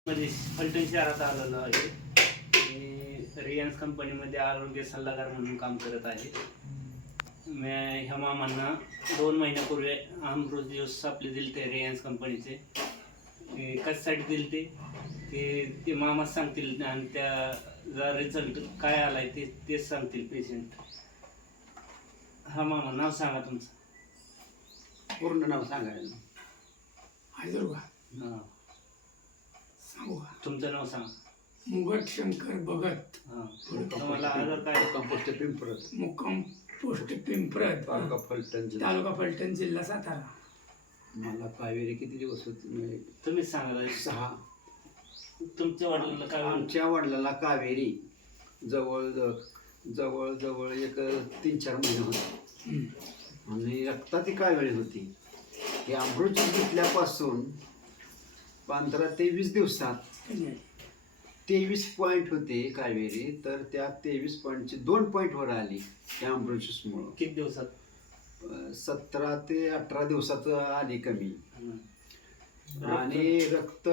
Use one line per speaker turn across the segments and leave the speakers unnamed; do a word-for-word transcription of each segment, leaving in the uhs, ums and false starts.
मध्ये फलटण शहरात आलेलो आहे. मी रिलायन्स कंपनीमध्ये आरोग्य सल्लागार म्हणून काम करत आहे. मी ह्या मामांना दोन महिन्यापूर्वी अमृत ज्यूस आपले दिले ते रिलायन्स कंपनीचे. कशासाठी दिले ते ते ते मामाच सांगतील आणि त्याचा रिझल्ट काय आलाय ते तेच सांगतील पेशंट. हा मामा, नाव सांगा तुमचं.
पूर्ण नाव सांगायला
हायदर का
हां,
सांगू का?
तुमचं नाव सांगा.
मुगट शंकर भगत,
हां, तुम्हाला आजार काय?
कंपोस्ट पिंपरत,
मुक्काम पोस्ट पिंपरत,
तालुका फलटण जिल्हा.
तालुका फलटण, जिल्हा सातारा.
मला कावेरी किती दिवस होती? म्हणजे
तुम्हीच सांगा.
सहा.
तुमच्या वडिलांना काय?
आमच्या वडिलाला कावेरी जवळ जवळ जवळ एक तीन चार महिने होते आणि रक्ताची कावेरी होती. ही अमृत ज्यूस घेतल्यापासून पंधरा ते वीस दिवसात तेवीस पॉईंट होते कावेरी, तर त्या तेवीस पॉईंटची दोन पॉईंटवर आली त्या अमृत ज्यूसमुळं.
किती दिवसात?
सतरा ते अठरा दिवसात आली कमी.
हं.
आणि रक्त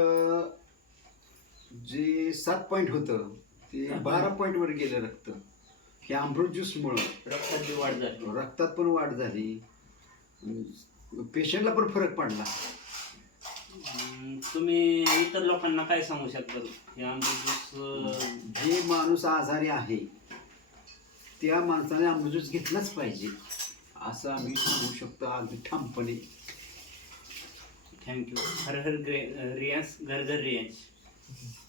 जे सात पॉईंट होतं ते बारा पॉईंटवर गेलं रक्त. हे अमृत ज्यूसमुळं
रक्ताची वाढ झाली.
रक्तात पण वाढ झाली, पेशंटला पण फरक पडला.
हं, तुम्ही इतर लोकांना काय सांगू शकता? हे अमृत ज्यूस
जे माणूस आजारी आहे त्या माणसाने अमृत ज्यूस घेतलाच पाहिजे असं आम्ही सांगू शकतो अगदी ठामपणे.
थँक्यू. हर हर ग्रे रियान्स, घर घर रियान्स.